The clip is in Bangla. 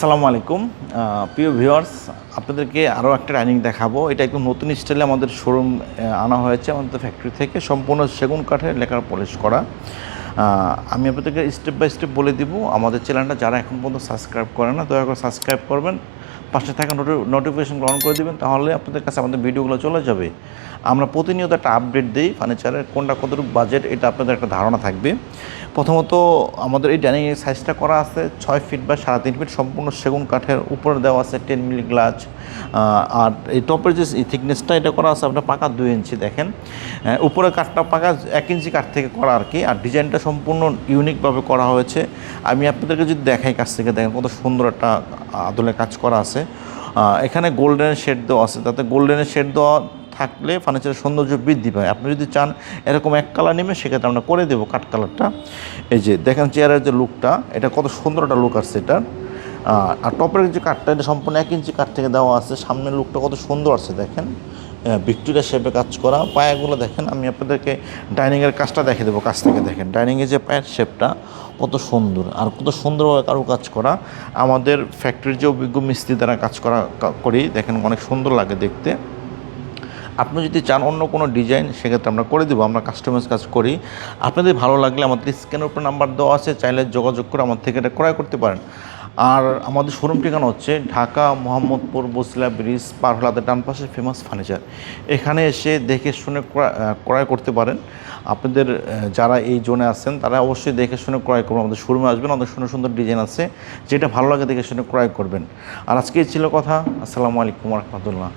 আসসালামু আলাইকুম। প্রিয় ভিউয়ার্স, আপনাদেরকে আরও একটা ডাইনিং দেখাবো। এটা একদম নতুন স্টাইলে আমাদের শোরুম আনা হয়েছে আমাদের ফ্যাক্টরি থেকে। সম্পূর্ণ সেগুন কাঠের লেখার পলিশ করা। আমি আপনাদেরকে স্টেপ বাই স্টেপ বলে দিব। আমাদের চ্যানেলটা যারা এখন পর্যন্ত সাবস্ক্রাইব করে না, দয়া করে সাবস্ক্রাইব করবেন। পাশে থাকা নোটিফিকেশন গ্রহণ করে দিবেন, তাহলে আপনাদের কাছে আমাদের ভিডিওগুলো চলে যাবে। আমরা প্রতিনিয়ত একটা আপডেট দিই ফার্নিচারের কোনটা কতটুকু বাজেট এটা আপনাদের একটা ধারণা থাকবে। প্রথমত আমাদের এই ডাইনিং সাইজটা করা আছে, ছয় ফিট বা সাড়ে তিন ফিট সম্পূর্ণ সেগুন কাঠের, উপরে দেওয়া আছে টেন মিলি গ্লাস আর এই টপের যে থিকনেসটা এটা করা আছে আপনার পাকা দুই ইঞ্চি, দেখেন। উপরে কাঠটা পাকা এক ইঞ্চি কাঠ থেকে করা আর কি, আর ডিজাইনটা সম্পূর্ণ ইউনিকভাবে করা হয়েছে। আমি আপনাদেরকে যদি দেখাই কাছ থেকে, দেখেন কত সুন্দর একটা আদলে কাজ করা আছে। এখানে গোল্ডেনের শেড দেওয়া আছে। তাতে গোল্ডেনের শেড দেওয়া থাকলে ফার্নিচারের সৌন্দর্য বৃদ্ধি পায়। আপনি যদি চান এরকম এক কালার নেবে সেক্ষেত্রে আমরা করে দেবো কাঠ কালারটা এই যে, দেখেন চেয়ারের যে লুকটা এটা কত সুন্দর একটা লুক আসছে এটার। আর টপের যে কাঠটা, এটা সম্পূর্ণ এক ইঞ্চি কাঠ থেকে দেওয়া আছে। সামনের লুকটা কত সুন্দর আছে, দেখেন। ভিক্টোরিয়া শেপে কাজ করা। পায়াগুলো দেখেন, আমি আপনাদেরকে ডাইনিংয়ের কাজটা দেখে দেবো, কাছ থেকে দেখেন। ডাইনিংয়ের যে পায়ের শেপটা কত সুন্দর। আর কত সুন্দরভাবে কারও কাজ করা। আমাদের ফ্যাক্টরির যে অভিজ্ঞ মিস্ত্রি দ্বারা কাজ করা করি, দেখেন অনেক সুন্দর লাগে দেখতে। আপনি যদি চান অন্য কোনো ডিজাইন সেক্ষেত্রে আমরা করে দেবো, আমরা কাস্টমাইজ কাজ করি। আপনাদের ভালো লাগলে আমাদের স্ক্যানের উপর নাম্বার দেওয়া আছে, চাইলে যোগাযোগ করে আমার থেকে এটা ক্রয় করতে পারেন। আর আমাদের শোরুম ঠিকানা হচ্ছে ঢাকা মোহাম্মদপুর বসিলা ব্রিজ পারহলাদের ডান পাশে ফেমাস ফার্নিচার এখানে এসে দেখে শুনে ক্রয় করতে পারেন। আপনাদের যারা এই জোনে আছেন, তারা অবশ্যই দেখে শুনে ক্রয় করবেন। আমাদের শোরুমে আসবেন, আমাদের সুন্দর সুন্দর ডিজাইন আছে। যেটা ভালো লাগে দেখে শুনে ক্রয় করবেন। আর আজকে ছিল কথা। আসসালামু আলাইকুম রহমতুল্লাহ।